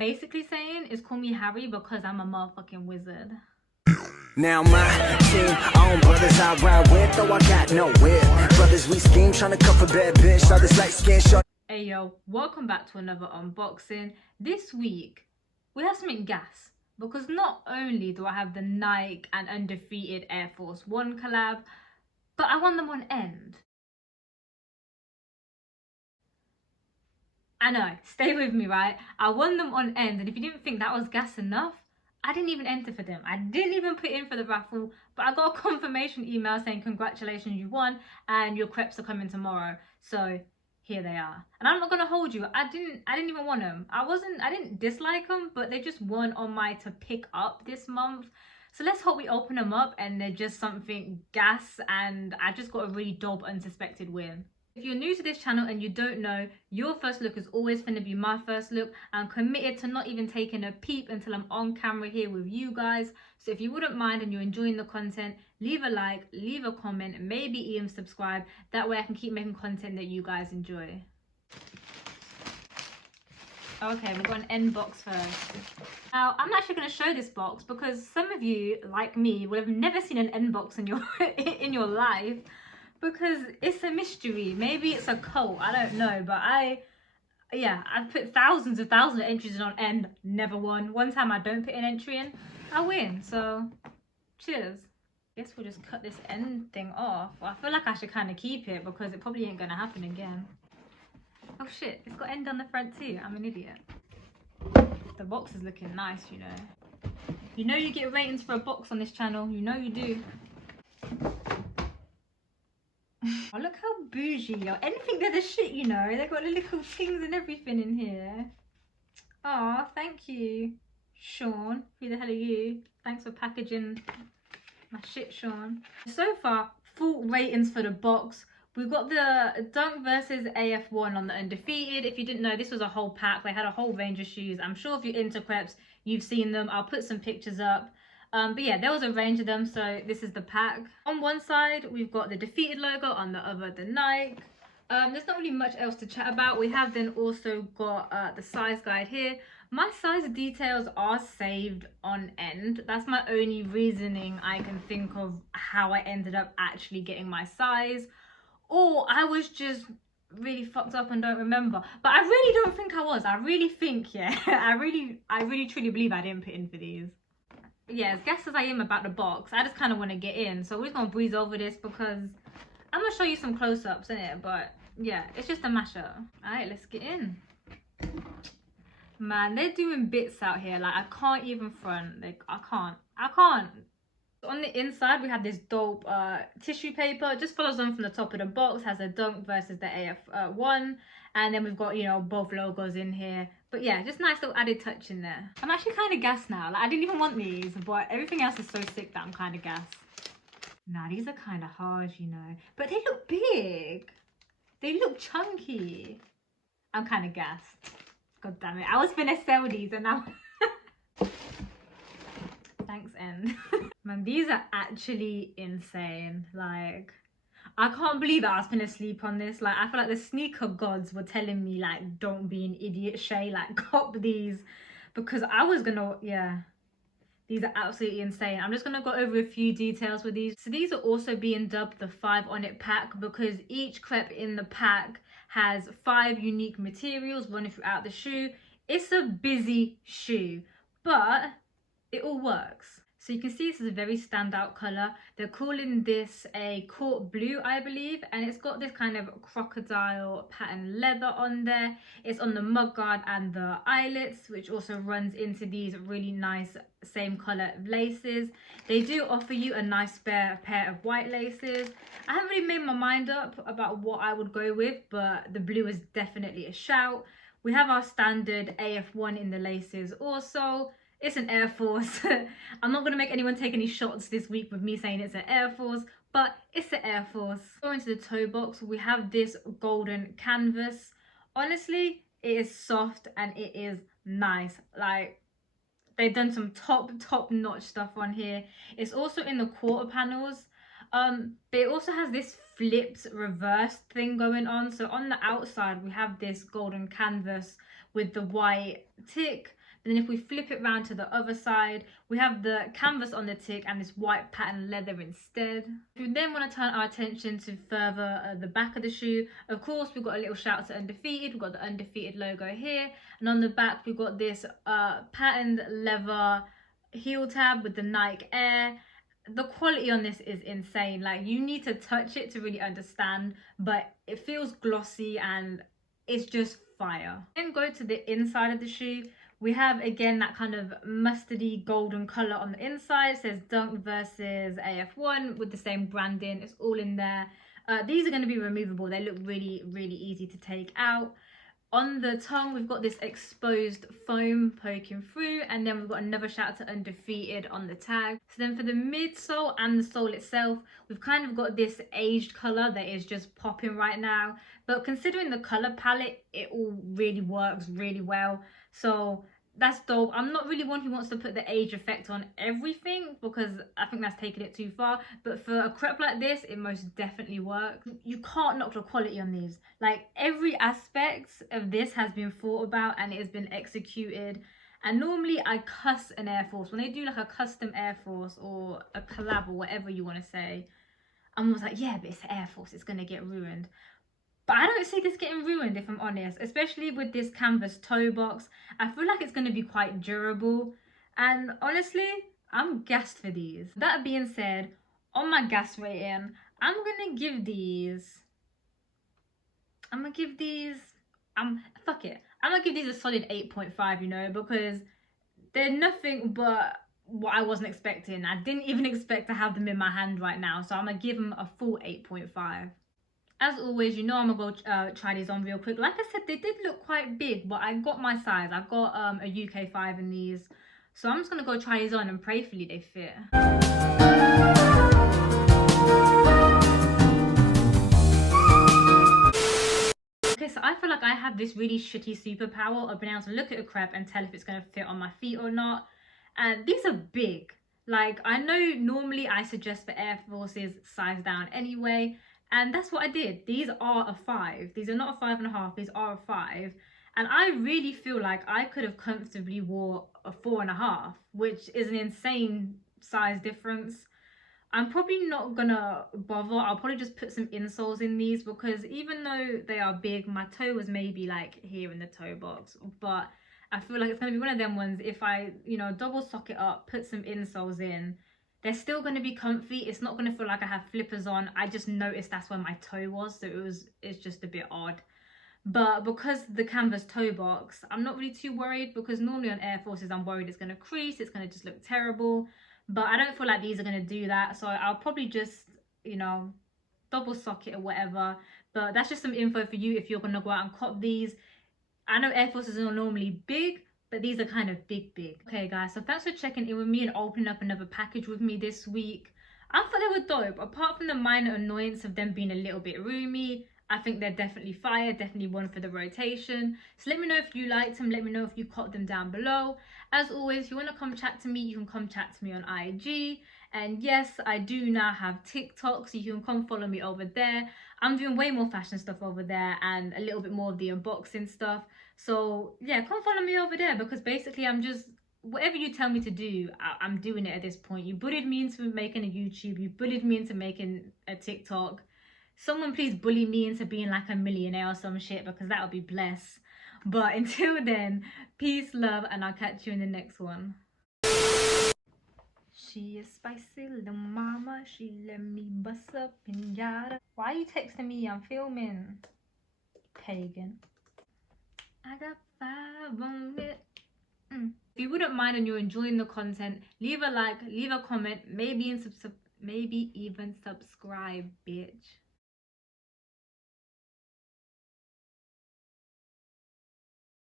basically saying is call me Harry because I'm a motherfucking wizard. Now my team, own brothers I ride with, though I got no whip. Brothers we scheme, trying to cuff a bad bitch, others light skin short. Hey yo, welcome back to another unboxing. This week, we have something gas. Because not only do I have the Nike and Undefeated Air Force 1 collab, but I won them on End. I know, stay with me, right? I won them on End, and if you didn't think that was gas enough, I didn't even enter for them. I didn't even put in for the raffle, but I got a confirmation email saying congratulations, you won, and your crepes are coming tomorrow. So here they are. And I'm not gonna hold you. I didn't even want them. I didn't dislike them, but they just weren't on my to pick up this month. So let's hope we open them up and they're just something gas, and I just got a really dope unsuspected win. If you're new to this channel and you don't know, your first look is always going to be my first look. I'm committed to not even taking a peep until I'm on camera here with you guys. So if you wouldn't mind and you're enjoying the content, leave a like, leave a comment, maybe even subscribe. That way I can keep making content that you guys enjoy. Okay, we've got an end box first. Now, I'm actually going to show this box because some of you, like me, would have never seen an end box in your in your life. Because it's a mystery. Maybe it's a cult, I don't know, but I've put thousands of entries in on End, never won. One time I don't put an entry in, I win. So cheers. Guess we'll just cut this End thing off. Well, I feel like I should kind of keep it because it probably ain't gonna happen again. Oh shit, it's got End on the front too. I'm an idiot. The box is looking nice, you know. You know you get ratings for a box on this channel, you know you do. Oh, look how bougie, yo. Anything they're the shit, you know. They've got the little things and everything in here. Oh, thank you, Sean. Who the hell are you? Thanks for packaging my shit, Sean. So far, full ratings for the box. We've got the Dunk versus AF1 on the Undefeated. If you didn't know, this was a whole pack. They had a whole range of shoes. I'm sure if you're into crepes, you've seen them. I'll put some pictures up. But yeah, there was a range of them, so this is the pack. On one side, we've got the Defeated logo, on the other, the Nike. There's not really much else to chat about. We have then also got the size guide here. My size details are saved on End. That's my only reasoning I can think of how I ended up actually getting my size. Or I was just really fucked up and don't remember. But I really don't think I was. I really think, yeah, I really truly believe I didn't put in for these. Yeah, as gassed as I am about the box, I just kind of want to get in. So we're just going to breeze over this because I'm going to show you some close-ups in it. But yeah, it's just a mashup. Alright, let's get in. Man, they're doing bits out here. Like, I can't even front. Like, I can't. On the inside, we have this dope tissue paper. It just follows on from the top of the box. Has a Dunk versus the AF1. And then we've got, you know, both logos in here. But yeah, just nice little added touch in there. I'm actually kind of gassed now. Like, I didn't even want these, but everything else is so sick that I'm kind of gassed. Nah, these are kind of hard, you know. But they look big. They look chunky. I'm kind of gassed. God damn it. I was finna sell these and now... Thanks, N. Man, these are actually insane. Like, I can't believe that I was gonna sleep on this. Like, I feel like the sneaker gods were telling me, like, don't be an idiot, Shay. Like, cop these. Because I was gonna, yeah. These are absolutely insane. I'm just gonna go over a few details with these. So these are also being dubbed the 5 on it pack because each crepe in the pack has 5 unique materials running throughout the shoe. It's a busy shoe, but it all works. So you can see this is a very standout color. They're calling this a court blue, I believe, and it's got this kind of crocodile pattern leather on there. It's on the mudguard and the eyelets, which also runs into these really nice same color laces. They do offer you a nice spare pair of white laces. I haven't really made my mind up about what I would go with, but the blue is definitely a shout. We have our standard AF1 in the laces also. It's an Air Force. I'm not going to make anyone take any shots this week with me saying it's an Air Force, but it's an Air Force. Going to the toe box, we have this golden canvas. Honestly, it is soft and it is nice. Like, they've done some top notch stuff on here. It's also in the quarter panels. But it also has this flipped reversed thing going on. So on the outside, we have this golden canvas with the white tick. And then if we flip it round to the other side, we have the canvas on the tick and this white pattern leather instead. If we then want to turn our attention to further the back of the shoe, of course we've got a little shout out to Undefeated. We've got the Undefeated logo here, and on the back we've got this patterned leather heel tab with the Nike Air. The quality on this is insane. Like, you need to touch it to really understand, but it feels glossy and it's just fire. Then go to the inside of the shoe. We have again that kind of mustardy golden color on the inside. It says Dunk versus AF1 with the same branding. It's all in there. These are going to be removable. They look really, really easy to take out. On the tongue, we've got this exposed foam poking through, and then we've got another shout out to Undefeated on the tag. So then for the midsole and the sole itself, we've kind of got this aged color that is just popping right now. But considering the color palette, it all really works really well. So that's dope. I'm not really one who wants to put the age effect on everything because I think that's taking it too far. But for a crepe like this, it most definitely works. You can't knock the quality on these. Like, every aspect of this has been thought about and it has been executed. And normally I cuss an Air Force. When they do like a custom Air Force or a collab or whatever you want to say, I'm always like, yeah, but it's Air Force. It's going to get ruined. But I don't see this getting ruined, if I'm honest, especially with this canvas toe box. I feel like it's going to be quite durable. And honestly, I'm gassed for these. That being said, on my gas rating, I'm going to give these... fuck it. I'm going to give these a solid 8.5, you know, because they're nothing but what I wasn't expecting. I didn't even expect to have them in my hand right now. So I'm going to give them a full 8.5. As always, you know I'm gonna go try these on real quick. Like I said, they did look quite big, but I got my size. I've got a UK 5 in these. So I'm just gonna go try these on and prayerfully they fit. Okay, so I feel like I have this really shitty superpower of being able to look at a crepe and tell if it's gonna fit on my feet or not. And these are big. Like, I know normally I suggest for Air Forces size down anyway, and that's what I did. These are a 5. These are not a 5.5. These are a 5. And I really feel like I could have comfortably wore a 4.5, which is an insane size difference. I'm probably not gonna bother. I'll probably just put some insoles in these because even though they are big, my toe was maybe like here in the toe box. But I feel like it's gonna be one of them ones. If I, you know, double sock it up, put some insoles in, they're still going to be comfy. It's not going to feel like I have flippers on. I just noticed that's where my toe was, so it's just a bit odd. But because the canvas toe box, I'm not really too worried because normally on Air Forces I'm worried it's going to crease, it's going to just look terrible. But I don't feel like these are going to do that, so I'll probably just, you know, double sock it or whatever. But that's just some info for you if you're going to go out and cop these. I know Air Forces are normally big, but these are kind of big. Okay guys, so thanks for checking in with me and opening up another package with me this week. I thought they were dope. Apart from the minor annoyance of them being a little bit roomy, I think they're definitely fire, definitely one for the rotation. So let me know if you liked them, let me know if you caught them down below. As always, if you want to come chat to me, you can come chat to me on IG. And yes, I do now have TikTok, so you can come follow me over there. I'm doing way more fashion stuff over there and a little bit more of the unboxing stuff. So yeah, come follow me over there because basically I'm just, whatever you tell me to do, I'm doing it at this point. You bullied me into making a YouTube, you bullied me into making a TikTok. Someone please bully me into being like a millionaire or some shit because that would be blessed. But until then, peace, love, and I'll catch you in the next one. She is spicy little mama, she let me bust up pinata. Why are you texting me? I'm filming. Pagan. I got 5 on it. If you wouldn't mind and you're enjoying the content, leave a like, leave a comment, maybe even subscribe, bitch.